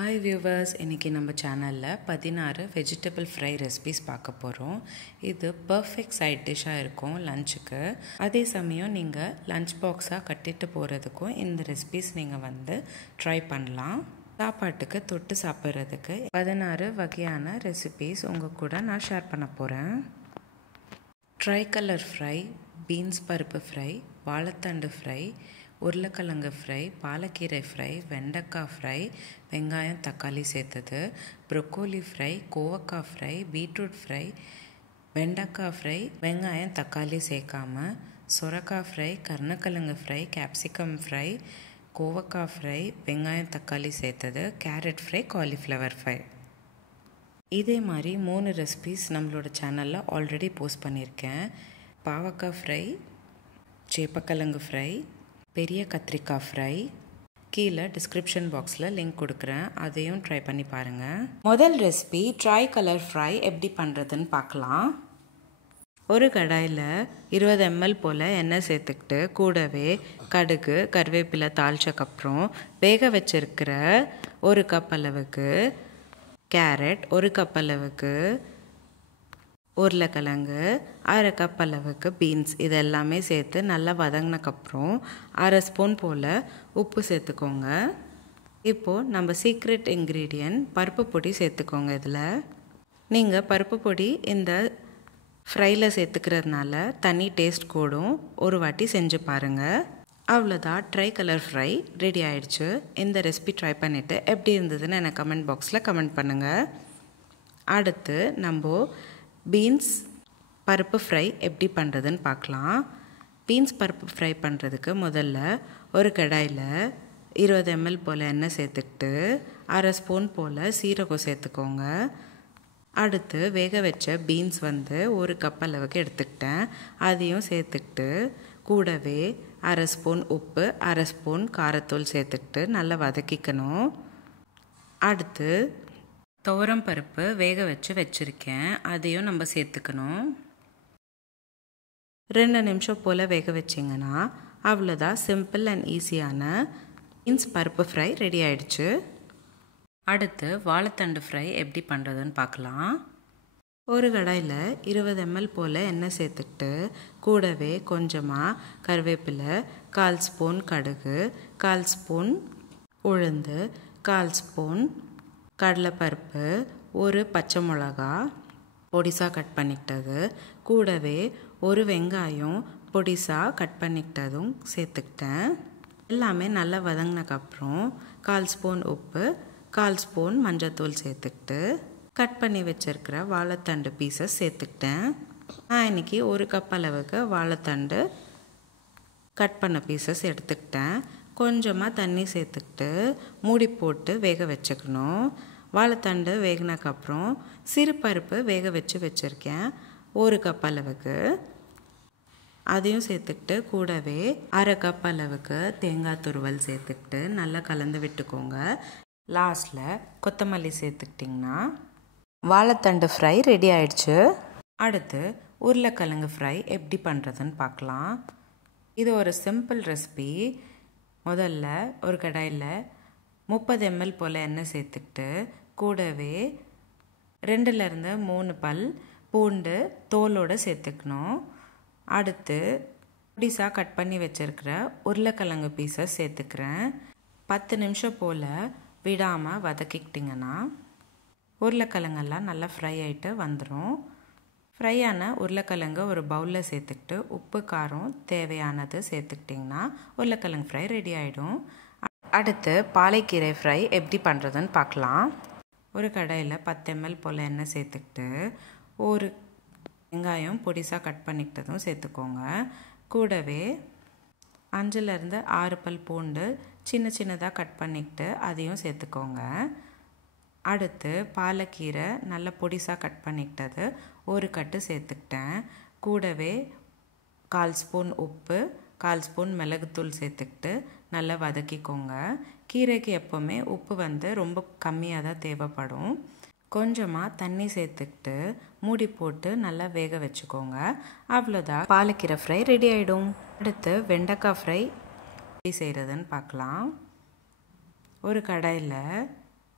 Hi viewers, இன்னைக்கு நம்ம சேனலில் 16 வெஜிடபிள் ஃப்ரை ரெசிபிஸ் பார்க்க போகிறோம். இது பர்ஃபெக்ட் சைட் டிஷ்ஷாக இருக்கும் லஞ்சுக்கு. அதே சமயம் நீங்கள் லஞ்ச் பாக்ஸாக கட்டிட்டு போகிறதுக்கும் இந்த ரெசிபிஸ் நீங்கள் ட்ரை பண்ணலாம். சாப்பாட்டுக்கு தொட்டு சாப்பிட்றதுக்கு 16 வகையான ரெசிபிஸ் உங்கள் கூட நான் ஷேர் பண்ண போகிறேன். ட்ரை கலர் ஃப்ரை, பீன்ஸ் பருப்பு ஃப்ரை, வாழைத்தண்டு ஃப்ரை, உருளைக்கிழங்கு ஃப்ரை, பாலக்கீரை ஃப்ரை, வெண்டைக்காய் ஃப்ரை, வெங்காயம் தக்காளி சேர்த்தது, ப்ரொக்கோலி ஃப்ரை, கோவக்காய் ஃப்ரை, பீட்ரூட் ஃப்ரை, வெண்டைக்காய் ஃப்ரை, வெங்காயம் தக்காளி சேர்க்காம, சுரக்காய் ஃப்ரை, கருணக்கிழங்கு ஃப்ரை, கேப்சிகம் ஃப்ரை, கோவக்காய் ஃப்ரை, வெங்காயம் தக்காளி சேர்த்தது, கேரட் ஃப்ரை, காலிஃப்ளவர் ஃப்ரை. இதே மாதிரி 3 ரெசிபிஸ் நம்மளோட சேனலில் ஆல்ரெடி போஸ்ட் பண்ணியிருக்கேன். பாவக்காய் ஃப்ரை, சேப்பக்கிழங்கு ஃப்ரை, பெரிய கத்திரிக்காய் ஃப்ரை. கீழே டிஸ்கிரிப்ஷன் பாக்ஸில் லிங்க் கொடுக்குறேன், அதையும் ட்ரை பண்ணி பாருங்கள். முதல் ரெசிபி ட்ரை கலர் ஃப்ரை எப்படி பண்ணுறதுன்னு பார்க்கலாம். ஒரு கடாயில் 20 ml போல் எண்ணெய் சேர்த்துக்கிட்டு கூடவே கடுகு கருவேப்பிலை தாளிச்சக்கப்புறம் வேக வச்சிருக்கிற 1 கப் அளவுக்கு கேரட், 1 கப் அளவுக்கு உருளைக்கிழங்கு, 1/2 கப் அளவுக்கு பீன்ஸ் இதெல்லாமே சேர்த்து நல்லா வதங்கினக்கப்புறம் 1/2 ஸ்பூன் போல் உப்பு சேர்த்துக்கோங்க. இப்போது நம்ம சீக்ரெட் இன்க்ரீடியன்ட் பருப்பு பொடி சேர்த்துக்கோங்க. இதில் நீங்கள் பருப்பு பொடி இந்த ஃப்ரையில் சேர்த்துக்கிறதுனால தனி டேஸ்ட் கூடும். ஒரு வாட்டி செஞ்சு பாருங்கள். அவ்வளோதான், ட்ரை கலர் ஃப்ரை ரெடி ஆயிடுச்சு. இந்த ரெசிபி ட்ரை பண்ணிவிட்டு எப்படி இருந்ததுன்னு எனக்கு கமெண்ட் பாக்ஸில் கமெண்ட் பண்ணுங்கள். அடுத்து நம்ம பீன்ஸ் பருப்பு ஃப்ரை எப்படி பண்ணுறதுன்னு பார்க்கலாம். பீன்ஸ் பருப்பு ஃப்ரை பண்ணுறதுக்கு முதல்ல ஒரு கடாயில் 20 ml போல் எண்ணெய் சேர்த்துக்கிட்டு 1/2 ஸ்பூன் போல் சீரகம் சேர்த்துக்கோங்க. அடுத்து வேக வச்ச பீன்ஸ் 1 கப் அளவுக்கு எடுத்துக்கிட்டேன். அதையும் சேர்த்துக்கிட்டு கூடவே 1/2 ஸ்பூன் உப்பு, 1/2 ஸ்பூன் காரத்தூள் சேர்த்துக்கிட்டு நல்லா வதக்கிக்கணும். அடுத்து துவரம் பருப்பு வேக வச்சுருக்கேன், அதையும் நம்ம சேர்த்துக்கணும். 2 நிமிஷம் போல் வேக வச்சிங்கன்னா அவ்வளோதான், சிம்பிள் அண்ட் ஈஸியான பீன்ஸ் பருப்பு ஃப்ரை ரெடி ஆயிடுச்சு. அடுத்து வாழைத்தண்டு ஃப்ரை எப்படி பண்ணுறதுன்னு பார்க்கலாம். ஒரு கடாயில் 20 ml போல் எண்ணெய் சேர்த்துக்கிட்டு கூடவே கொஞ்சமாக கருவேப்பிலை, 1/4 ஸ்பூன் கடுகு, 1/4 ஸ்பூன் உளுந்து, 1/4 ஸ்பூன் கடலைப்பருப்பு, 1 பச்சை மிளகா பொடிசாக கட் பண்ணிக்கிட்டது, கூடவே 1 வெங்காயம் பொடிசாக கட் பண்ணிக்கிட்டதும் சேர்த்துக்கிட்டேன். எல்லாமே நல்லா வதங்கினக்கப்புறம் 1/4 ஸ்பூன் உப்பு, 1/4 ஸ்பூன் மஞ்சத்தூள் சேர்த்துக்கிட்டு கட் பண்ணி வச்சுருக்கிற வாழைத்தண்டு பீசஸ் சேர்த்துக்கிட்டேன். நான் இன்றைக்கி 1 கப் அளவுக்கு வாழைத்தண்டு கட் பண்ண பீசஸ் எடுத்துக்கிட்டேன். கொஞ்சமாக தண்ணி சேர்த்துக்கிட்டு மூடி போட்டு வேக வச்சுக்கணும். வாழைத்தண்டு வேகினக்கப்புறம் சிறுபருப்பு வேக வச்சுருக்கேன் 1 கப் அளவுக்கு, அதையும் சேர்த்துக்கிட்டு கூடவே 1/2 கப் அளவுக்கு தேங்காய் துருவல் சேர்த்துக்கிட்டு நல்லா கலந்து விட்டுக்கோங்க. லாஸ்ட்டில் கொத்தமல்லி சேர்த்துக்கிட்டிங்கன்னா வாழைத்தண்டு ஃப்ரை ரெடி ஆயிடுச்சு. அடுத்து உருளைக்கிழங்கு ஃப்ரை எப்படி பண்ணுறதுன்னு பார்க்கலாம். இது ஒரு சிம்பிள் ரெசிபி. முதல்ல ஒரு கடாயில் 30 ml போல் எண்ணெய் சேர்த்துக்கிட்டு கூடவே 2லேருந்து 3 பல் பூண்டு தோலோடு சேர்த்துக்கணும். அடுத்து பொடிசாக கட் பண்ணி வச்சுருக்கிற உருளைக்கிழங்கு பீசஸ் சேர்த்துக்கிறேன். 10 நிமிஷம் போல் விடாமல் வதக்கிக்கிட்டிங்கன்னா உருளைக்கிழங்கெல்லாம் நல்லா ஃப்ரை ஆகிட்டு வந்துடும். ஃப்ரையான உருளைக்கிழங்கு ஒரு பவுலில் சேர்த்துக்கிட்டு உப்பு காரம் தேவையானது சேர்த்துக்கிட்டிங்கன்னா உருளைக்கிழங்கு ஃப்ரை ரெடி ஆகிடும். அடுத்து பாலக்கீரை ஃப்ரை எப்படி பண்ணுறதுன்னு பார்க்கலாம். ஒரு கடாயில் 10 ml போல் எண்ணெய் சேர்த்துக்கிட்டு 1 வெங்காயம் பொடிசாக கட் பண்ணிக்கிட்டதும் சேர்த்துக்கோங்க. கூடவே 5லேருந்து 6 பல் பூண்டு சின்னதாக கட் பண்ணிக்கிட்டு அதையும் சேர்த்துக்கோங்க. அடுத்து பாலக்கீரை நல்ல பொடிசாக கட் பண்ணிக்கிட்டது 1 கட்டு சேர்த்துக்கிட்டேன். கூடவே 1/4 ஸ்பூன் உப்பு, 1/4 ஸ்பூன் மிளகுத்தூள் சேர்த்துக்கிட்டு நல்லா வதக்கிக்கோங்க. கீரைக்கு எப்போவுமே உப்பு ரொம்ப கம்மியாக தான் தேவைப்படும். கொஞ்சமாக தண்ணி சேர்த்துக்கிட்டு மூடி போட்டு நல்லா வேக வச்சுக்கோங்க. அவ்வளோதான், பாலக்கீரை ஃப்ரை ரெடி ஆகிடும். அடுத்து வெண்டைக்காய் ஃப்ரை எப்படி செய்கிறதுன்னு பார்க்கலாம். ஒரு கடாயில்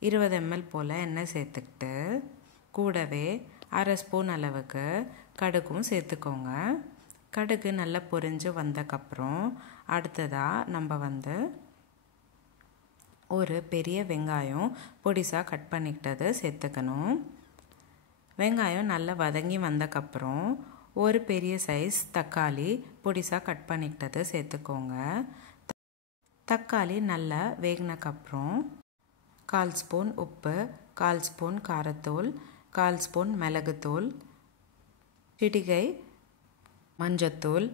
20 ml போல் எண்ணெய் சேர்த்துக்கிட்டு கூடவே அரை ஸ்பூன் அளவுக்கு கடுகும் சேர்த்துக்கோங்க. கடுகு நல்லா பொரிஞ்சு வந்தக்கப்புறம் அடுத்ததாக நம்ம ஒரு பெரிய வெங்காயம் பொடிசாக கட் பண்ணிக்கிட்டது சேர்த்துக்கணும். வெங்காயம் நல்லா வதங்கி வந்தக்கப்புறம் ஒரு பெரிய சைஸ் தக்காளி பொடிசாக கட் பண்ணிக்கிட்டது சேர்த்துக்கோங்க. தக்காளி நல்லா வேகினக்கப்புறம் 1/4 ஸ்பூன் உப்பு, 1/4 ஸ்பூன் காரத்தூள், 1/4 ஸ்பூன் மிளகுத்தூள், சிட்டிகை மஞ்சத்தூள்,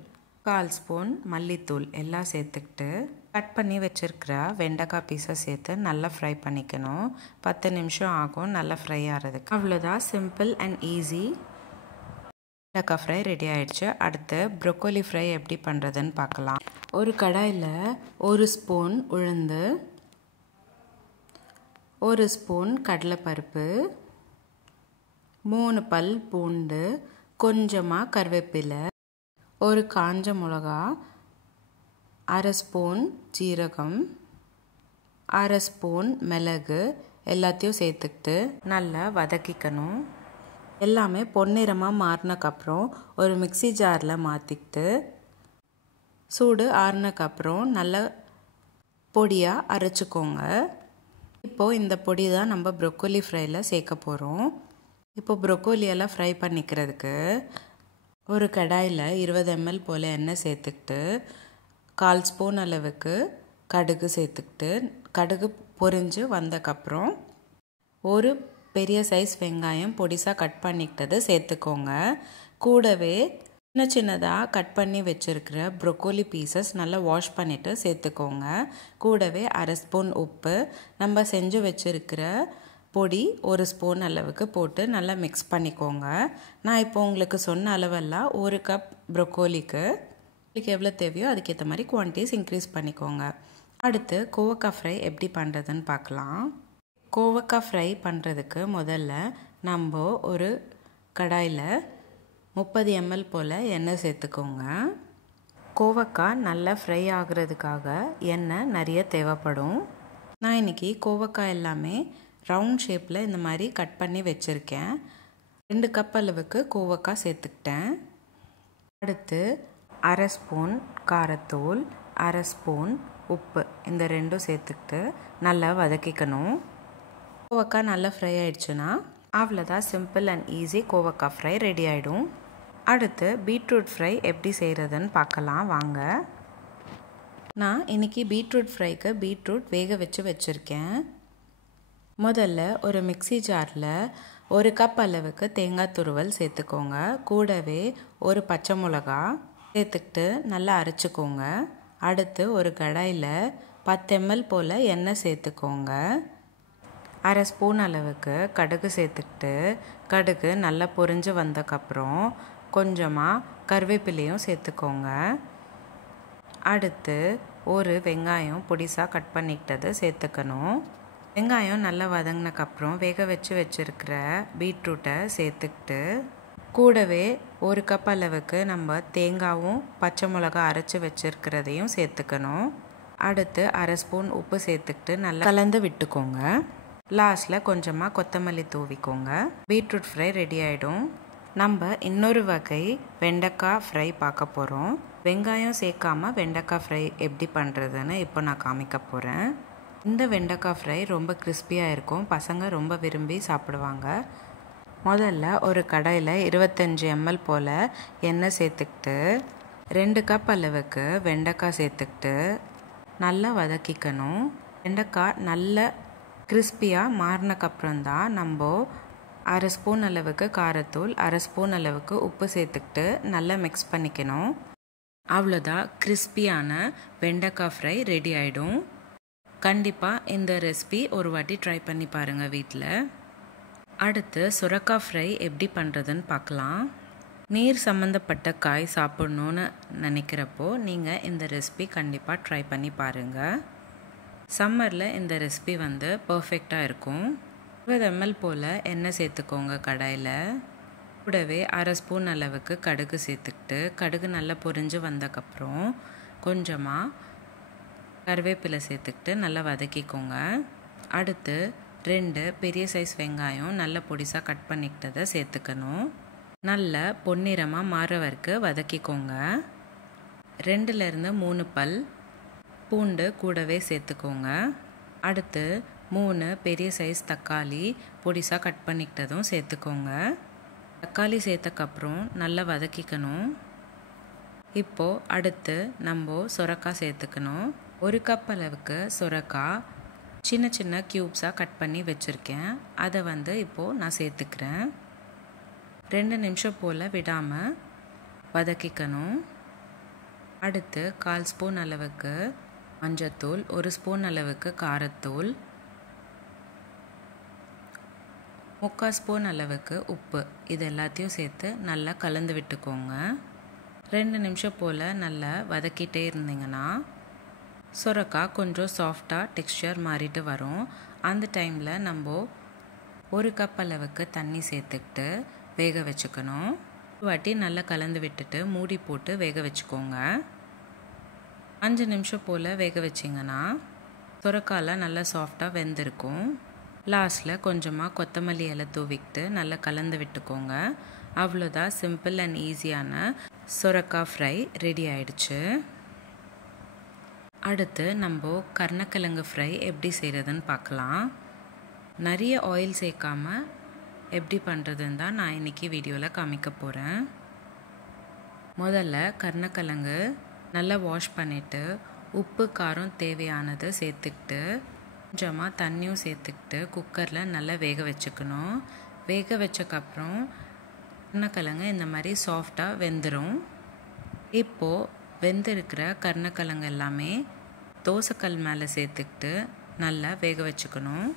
1/4 ஸ்பூன் மல்லித்தூள் எல்லாம் சேர்த்துக்கிட்டு கட் பண்ணி வச்சுருக்கிற வெண்டைக்காய் பீஸை சேர்த்து நல்லா ஃப்ரை பண்ணிக்கணும். 10 நிமிஷம் ஆகும் நல்லா ஃப்ரை ஆகிறதுக்கு. அவ்வளோதான், சிம்பிள் அண்ட் ஈஸி வெண்டைக்காய் ஃப்ரை ரெடி ஆகிடுச்சு. அடுத்து ப்ரொக்கோலி ஃப்ரை எப்படி பண்ணுறதுன்னு பார்க்கலாம். ஒரு கடாயில் 1 ஸ்பூன் உளுந்து, 1 ஸ்பூன் கடலைப்பருப்பு, 3 பல் பூண்டு, கொஞ்சமாக கருவேப்பிலை, ஒரு காஞ்ச மிளகா, அரை ஸ்பூன் ஜீரகம், அரை ஸ்பூன் மிளகு எல்லாத்தையும் சேர்த்துக்கிட்டு நல்லா வதக்கிக்கணும். எல்லாமே பொன்னிறமாக மாறினக்கப்புறம் ஒரு மிக்ஸி ஜாரில் மாற்றிக்கிட்டு சூடு ஆறினக்கப்புறம் நல்லா பொடியாக அரைச்சிக்கோங்க. இப்போது இந்த பொடி தான் நம்ம ப்ரொக்கோலி ஃப்ரையில் சேர்க்க போகிறோம். இப்போது ப்ரொக்கோலியெல்லாம் ஃப்ரை பண்ணிக்கிறதுக்கு ஒரு கடாயில் 20 ml போல் எண்ணெய் சேர்த்துக்கிட்டு 1/4 ஸ்பூன் அளவுக்கு கடுகு சேர்த்துக்கிட்டு கடுகு பொரிஞ்சு வந்தக்கப்புறம் ஒரு பெரிய சைஸ் வெங்காயம் பொடிசாக கட் பண்ணிக்கிட்டது சேர்த்துக்கோங்க. கூடவே சின்ன சின்னதாக கட் பண்ணி வச்சுருக்கிற ப்ரொக்கோலி பீசஸ் நல்லா வாஷ் பண்ணிவிட்டு சேர்த்துக்கோங்க. கூடவே அரை ஸ்பூன் உப்பு, நம்ம செஞ்சு வச்சுருக்கிற பொடி 1 ஸ்பூன் அளவுக்கு போட்டு நல்லா மிக்ஸ் பண்ணிக்கோங்க. நான் இப்போ உங்களுக்கு சொன்ன அளவெல்லாம் 1 கப் ப்ரொக்கோலிக்கு உங்களுக்கு எவ்வளோ தேவையோ அதுக்கேற்ற மாதிரி குவான்டிட்டிஸ் இன்க்ரீஸ் பண்ணிக்கோங்க. அடுத்து கோவக்காய் ஃப்ரை எப்படி பண்ணுறதுன்னு பார்க்கலாம். கோவக்காய் ஃப்ரை பண்ணுறதுக்கு முதல்ல நம்ம ஒரு கடாயில் 30 ml போல் எண்ணெய் சேர்த்துக்கோங்க. கோவக்காய் நல்லா ஃப்ரை ஆகிறதுக்காக எண்ணெய் நிறைய தேவைப்படும். நான் இன்றைக்கி கோவக்காய் எல்லாமே ரவுண்ட் ஷேப்பில் இந்த மாதிரி கட் பண்ணி வச்சுருக்கேன். 2 கப் அளவுக்கு கோவக்காய் சேர்த்துக்கிட்டேன். அடுத்து அரை ஸ்பூன் காரத்தூள், அரை ஸ்பூன் உப்பு இந்த ரெண்டும் சேர்த்துக்கிட்டு நல்லா வதக்கிக்கணும். கோவக்காய் நல்லா ஃப்ரை ஆகிடுச்சுன்னா அவ்வளோதான், சிம்பிள் அண்ட் ஈஸி கோவக்காய் ஃப்ரை ரெடி ஆகிடும். அடுத்து பீட்ரூட் ஃப்ரை எப்படி செய்கிறதுன்னு பார்க்கலாம் வாங்க. நான் இன்றைக்கி பீட்ரூட் ஃப்ரைக்கு பீட்ரூட் வேக வச்சுருக்கேன். முதல்ல ஒரு மிக்ஸி ஜாரில் 1 கப் அளவுக்கு தேங்காய் துருவல் சேர்த்துக்கோங்க. கூடவே ஒரு பச்சை மிளகா சேர்த்துக்கிட்டு நல்லா அரைச்சிக்கோங்க. அடுத்து ஒரு கடாயில் 10 ml போல் எண்ணெய் சேர்த்துக்கோங்க. அரை ஸ்பூன் அளவுக்கு கடுகு சேர்த்துக்கிட்டு கடுகு நல்லா பொரிஞ்சு வந்தக்கப்புறம் கொஞ்சமாக கருவேப்பிலையும் சேர்த்துக்கோங்க. அடுத்து ஒரு வெங்காயம் பொடிசாக கட் பண்ணிக்கிட்டது சேர்த்துக்கணும். வெங்காயம் நல்லா வதங்கினக்கப்புறம் வேக வச்சுருக்கிற பீட்ரூட்டை சேர்த்துக்கிட்டு கூடவே 1 கப் அளவுக்கு நம்ம தேங்காயும் பச்சை மிளகா அரைச்சி வச்சுருக்கிறதையும் சேர்த்துக்கணும். அடுத்து அரை ஸ்பூன் உப்பு சேர்த்துக்கிட்டு நல்லா கலந்து விட்டுக்கோங்க. லாஸ்ட்டில் கொஞ்சமாக கொத்தமல்லி தூவிக்கோங்க. பீட்ரூட் ஃப்ரை ரெடி ஆகிடும். நம்ம இன்னொரு வகை வெண்டைக்காய் ஃப்ரை பார்க்க போகிறோம். வெங்காயம் சேர்க்காமல் வெண்டைக்காய் ஃப்ரை எப்படி பண்ணுறதுன்னு இப்போ நான் காமிக்க போகிறேன். இந்த வெண்டைக்காய் ஃப்ரை ரொம்ப கிறிஸ்பியாக இருக்கும். பசங்க ரொம்ப விரும்பி சாப்பிடுவாங்க. முதல்ல ஒரு கடாயில் 25 ml போல் எண்ணெய் சேர்த்துக்கிட்டு 2 கப் அளவுக்கு வெண்டைக்காய் சேர்த்துக்கிட்டு நல்லா வதக்கிக்கணும். வெண்டைக்காய் நல்ல கிறிஸ்பியாக மாறினக்கப்புறம் தான் நம்ம அரை ஸ்பூன் அளவுக்கு காரத்தூள், அரை ஸ்பூன் அளவுக்கு உப்பு சேர்த்துக்கிட்டு நல்லா மிக்ஸ் பண்ணிக்கணும். அவ்வளோதான், கிறிஸ்பியான வெண்டைக்காய் ஃப்ரை ரெடி ஆகிடும். கண்டிப்பாக இந்த ரெசிபி ஒரு வாட்டி ட்ரை பண்ணி பாருங்கள் வீட்டில். அடுத்து சுரக்காய் ஃப்ரை எப்படி பண்ணுறதுன்னு பார்க்கலாம். நீர் சம்மந்தப்பட்ட காய் சாப்பிட்ணுன்னு நினைக்கிறப்போ நீங்கள் இந்த ரெசிபி கண்டிப்பாக ட்ரை பண்ணி பாருங்கள். சம்மரில் இந்த ரெசிபி பர்ஃபெக்டாக இருக்கும். 20 ml போல் எண்ணெய் சேர்த்துக்கோங்க கடாயில். கூடவே அரை ஸ்பூன் அளவுக்கு கடுகு சேர்த்துக்கிட்டு கடுகு நல்லா பொரிஞ்சு வந்தக்கப்புறம் கொஞ்சமாக கருவேப்பிலை சேர்த்துக்கிட்டு நல்லா வதக்கிக்கோங்க. அடுத்து 2 பெரிய சைஸ் வெங்காயம் நல்ல பொடிசாக கட் பண்ணிக்கிட்டதை சேர்த்துக்கணும். நல்ல பொன்னிறமாக மாற வரைக்கும் வதக்கிக்கோங்க. 2லேருந்து 3 பல் பூண்டு கூடவே சேர்த்துக்கோங்க. அடுத்து 3 பெரிய சைஸ் தக்காளி பொடிசாக கட் பண்ணிக்கிட்டதும் சேர்த்துக்கோங்க. தக்காளி சேர்த்தக்கப்புறம் நல்லா வதக்கிக்கணும். இப்போது அடுத்து நம்ம சுரக்காய் சேர்த்துக்கணும். 1 கப் அளவுக்கு சுரக்காய் சின்ன சின்ன க்யூப்ஸாக கட் பண்ணி வச்சுருக்கேன். அதை இப்போது நான் சேர்த்துக்கிறேன். 2 நிமிஷம் போல் விடாமல் வதக்கிக்கணும். அடுத்து 1/4 ஸ்பூன் அளவுக்கு மஞ்சத்தூள், 1 ஸ்பூன் அளவுக்கு காரத்தூள், 3/4 ஸ்பூன் அளவுக்கு உப்பு, இது எல்லாத்தையும் சேர்த்து நல்லா கலந்து விட்டுக்கோங்க. 2 நிமிஷம் போல் நல்லா வதக்கிட்டே இருந்தீங்கன்னா சுரக்காய் கொஞ்சம் சாஃப்டாக டெக்ஸ்சர் மாறிட்டு வரும். அந்த டைமில் நம்ம 1 கப் அளவுக்கு தண்ணி சேர்த்துக்கிட்டு வேக வச்சுக்கணும். ஒரு வாட்டி நல்லா கலந்து விட்டுட்டு மூடி போட்டு வேக வச்சுக்கோங்க. 5 நிமிஷம் போல் வேக வச்சிங்கன்னா சுரக்காயெலாம் நல்லா சாஃப்டாக வெந்திருக்கும். லாஸ்ட்டில் கொஞ்சமாக கொத்தமல்லி இலை தூவிக்கிட்டு நல்லா கலந்து விட்டுக்கோங்க. அவ்வளோதான், சிம்பிள் அண்ட் ஈஸியான சுரக்காய் ஃப்ரை ரெடி ஆயிடுச்சு. அடுத்து நம்ம கருணக்கிழங்கு ஃப்ரை எப்படி செய்கிறதுன்னு பார்க்கலாம். நிறைய ஆயில் சேர்க்காமல் எப்படி பண்ணுறதுன்னு தான் நான் இன்றைக்கி வீடியோவில் காமிக்க போகிறேன். முதல்ல கருணக்கிழங்கு நல்லா வாஷ் பண்ணிவிட்டு உப்பு காரம் தேவையானது சேர்த்துக்கிட்டு கொஞ்சமாக தண்ணியும் சேர்த்துக்கிட்டு குக்கரில் நல்லா வேக வச்சுக்கணும். வேக வச்சக்கப்புறம் கருணக்கிழங்கு இந்த மாதிரி சாஃப்டாக வெந்துடும். இப்போது வெந்திருக்கிற கருணக்கிழங்கு எல்லாமே தோசைக்கல் மேலே சேர்த்துக்கிட்டு நல்லா வேக வச்சுக்கணும்.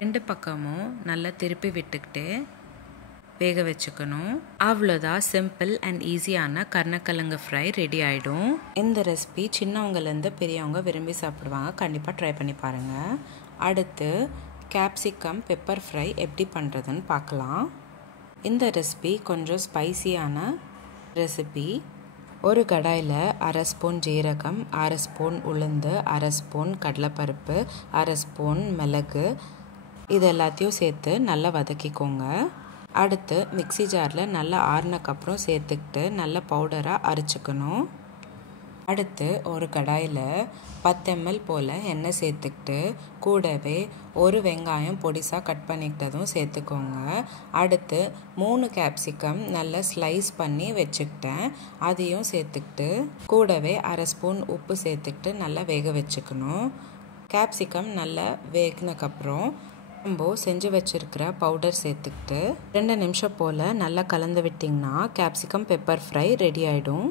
2 பக்கமும் நல்லா திருப்பி விட்டுக்கிட்டே வேக வச்சுக்கணும். அவ்வளோதான், சிம்பிள் அண்ட் ஈஸியான கருணக்கிழங்கு ஃப்ரை ரெடி ஆகிடும். இந்த ரெசிபி சின்னவங்கலேருந்து பெரியவங்க விரும்பி சாப்பிடுவாங்க. கண்டிப்பாக ட்ரை பண்ணி பாருங்கள். அடுத்து கேப்சிகம் பெப்பர் ஃப்ரை எப்படி பண்ணுறதுன்னு பார்க்கலாம். இந்த ரெசிபி கொஞ்சம் ஸ்பைசியான ரெசிபி. ஒரு கடாயில் 1/2 ஸ்பூன் ஜீரகம், 1/2 ஸ்பூன் உளுந்து, 1/2 ஸ்பூன் கடலைப்பருப்பு, 1/2 ஸ்பூன் மிளகு, இது எல்லாத்தையும் சேர்த்து நல்லா வதக்கிக்கோங்க. அடுத்து மிக்ஸி ஜாரில் நல்லா ஆறினக்கப்புறம் சேர்த்துக்கிட்டு நல்லா பவுடராக அரைச்சிக்கணும். அடுத்து ஒரு கடாயில் 10 ml போல் எண்ணெய் சேர்த்துக்கிட்டு கூடவே ஒரு வெங்காயம் பொடிசாக கட் பண்ணிக்கிட்டதும் சேர்த்துக்கோங்க. அடுத்து 3 கேப்சிகம் நல்லா ஸ்லைஸ் பண்ணி வச்சுக்கிட்டேன், அதையும் சேர்த்துக்கிட்டு கூடவே 1/2 ஸ்பூன் உப்பு சேர்த்துக்கிட்டு நல்லா வேக வச்சுக்கணும். கேப்சிகம் நல்லா வேகினக்கப்புறம் நம்ம செஞ்சு வச்சுருக்கிற பவுடர் சேர்த்துக்கிட்டு 2 நிமிஷம் போல் நல்லா கலந்து விட்டிங்கன்னா கேப்சிகம் பெப்பர் ஃப்ரை ரெடி ஆகிடும்.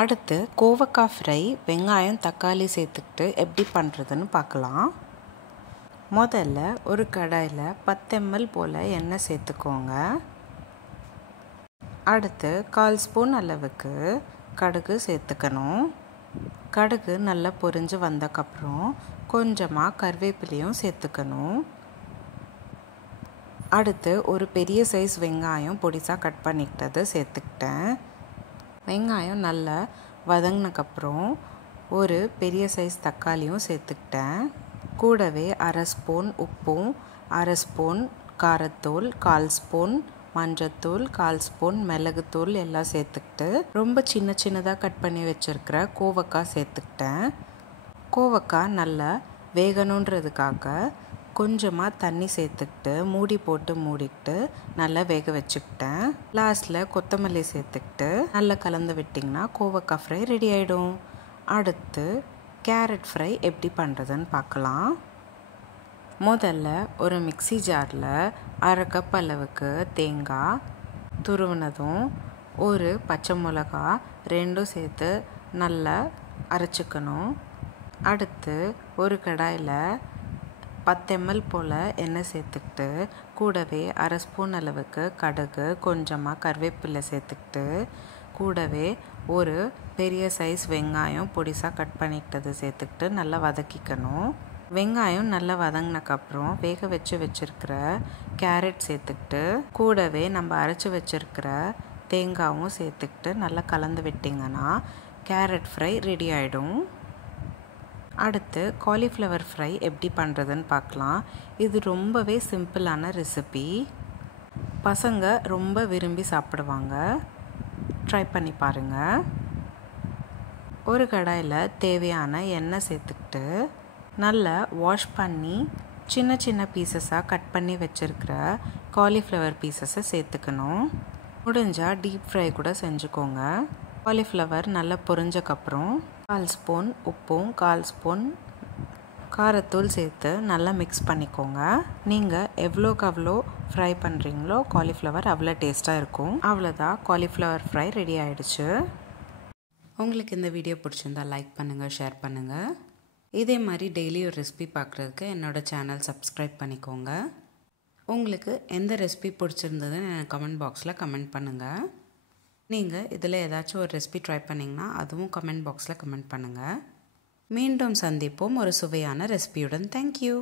அடுத்து கோவக்காய் ஃப்ரை வெங்காயம் தக்காளி சேர்த்துக்கிட்டு எப்படி பண்ணுறதுன்னு பார்க்கலாம். முதல்ல ஒரு கடாயில் 10 ml போல் எண்ணெய் சேர்த்துக்கோங்க. அடுத்து 1/4 ஸ்பூன் அளவுக்கு கடுகு சேர்த்துக்கணும். கடுகு நல்லா பொரிஞ்சு வந்தக்கப்புறம் கொஞ்சமாக கருவேப்பிலையும் சேர்த்துக்கணும். அடுத்து ஒரு பெரிய சைஸ் வெங்காயம் பொடிசாக கட் பண்ணிக்கிட்டது சேர்த்துக்கிட்டேன். வெங்காயம் நல்லா வதங்கினக்கப்புறம் ஒரு பெரிய சைஸ் தக்காளியும் சேர்த்துக்கிட்டேன். கூடவே 1/2 ஸ்பூன் உப்பும், 1/2 ஸ்பூன் காரத்தூள், 1/4 ஸ்பூன் மஞ்சத்தூள், 1/4 ஸ்பூன் மிளகுத்தூள் எல்லாம் சேர்த்துக்கிட்டு ரொம்ப சின்ன சின்னதாக கட் பண்ணி வச்சுருக்கிற கோவக்காய் சேர்த்துக்கிட்டேன். கோவக்காய் நல்லா வேகணுன்றதுக்காக கொஞ்சமாக தண்ணி சேர்த்துக்கிட்டு மூடி போட்டு மூடிக்கிட்டு நல்லா வேக வச்சுக்கிட்டேன். லாஸ்ட்டில் கொத்தமல்லி சேர்த்துக்கிட்டு நல்லா கலந்து விட்டிங்கன்னா கோவக்காய் ஃப்ரை ரெடி ஆகிடும். அடுத்து கேரட் ஃப்ரை எப்படி பண்ணுறதுன்னு பார்க்கலாம். முதல்ல ஒரு மிக்ஸி ஜாரில் 1/2 கப் அளவுக்கு தேங்காய் துருவினதும் ஒரு பச்சை மிளகா 2 சேர்த்து நல்லா அரைச்சிக்கணும். அடுத்து ஒரு கடாயில் 10 ml போல் எண்ணெய் சேர்த்துக்கிட்டு கூடவே 1/2 ஸ்பூன் அளவுக்கு கடுகு, கொஞ்சமாக கருவேப்பிலை சேர்த்துக்கிட்டு கூடவே ஒரு பெரிய சைஸ் வெங்காயம் பொடிசாக கட் பண்ணிக்கிட்டது சேர்த்துக்கிட்டு நல்லா வதக்கிக்கணும். வெங்காயம் நல்லா வதங்கினக்கப்புறம் வேக வச்சுருக்கிற கேரட் சேர்த்துக்கிட்டு கூடவே நம்ம அரைச்சி வச்சுருக்கிற தேங்காயும் சேர்த்துக்கிட்டு நல்லா கலந்து விட்டிங்கன்னா கேரட் ஃப்ரை ரெடி ஆகிடும். அடுத்து காலிஃப்ளவர் ஃப்ரை எப்படி பண்ணுறதுன்னு பார்க்கலாம். இது ரொம்பவே சிம்பிளான ரெசிபி. பசங்க ரொம்ப விரும்பி சாப்பிடுவாங்க. ட்ரை பண்ணி பாருங்கள். ஒரு கடாயில் தேவையான எண்ணெய் சேர்த்துக்கிட்டு நல்லா வாஷ் பண்ணி சின்ன சின்ன பீசஸாக கட் பண்ணி வச்சுருக்கிற காலிஃப்ளவர் பீசஸை சேர்த்துக்கணும். முடிஞ்சால் டீப் ஃப்ரை கூட செஞ்சுக்கோங்க. காலிஃப்ளவர் நல்லா பொரிஞ்சக்கப்புறம் 1/4 ஸ்பூன் உப்பும் 1/4 ஸ்பூன் காரத்தூள் சேர்த்து நல்லா மிக்ஸ் பண்ணிக்கோங்க. நீங்கள் எவ்வளோக்கு அவ்வளோ ஃப்ரை பண்ணுறீங்களோ காலிஃப்ளவர் அவ்வளோ டேஸ்ட்டாக இருக்கும். அவ்வளோதான், காலிஃப்ளவர் ஃப்ரை ரெடி ஆகிடுச்சு. உங்களுக்கு இந்த வீடியோ பிடிச்சிருந்தா லைக் பண்ணுங்கள், ஷேர் பண்ணுங்கள். இதே மாதிரி டெய்லி ஒரு ரெசிபி பார்க்குறதுக்கு என்னோடய சேனல் சப்ஸ்கிரைப் பண்ணிக்கோங்க. உங்களுக்கு எந்த ரெசிபி பிடிச்சிருந்ததுன்னு எனக்கு கமெண்ட் பாக்ஸில் கமெண்ட் பண்ணுங்கள். நீங்கள் இதில் ஏதாச்சும் ஒரு ரெசிபி ட்ரை பண்ணிங்கன்னா அதுவும் கமெண்ட் பாக்ஸில் கமெண்ட் பண்ணுங்கள். மீண்டும் சந்திப்போம் ஒரு சுவையான ரெசிபியுடன். தேங்க்யூ.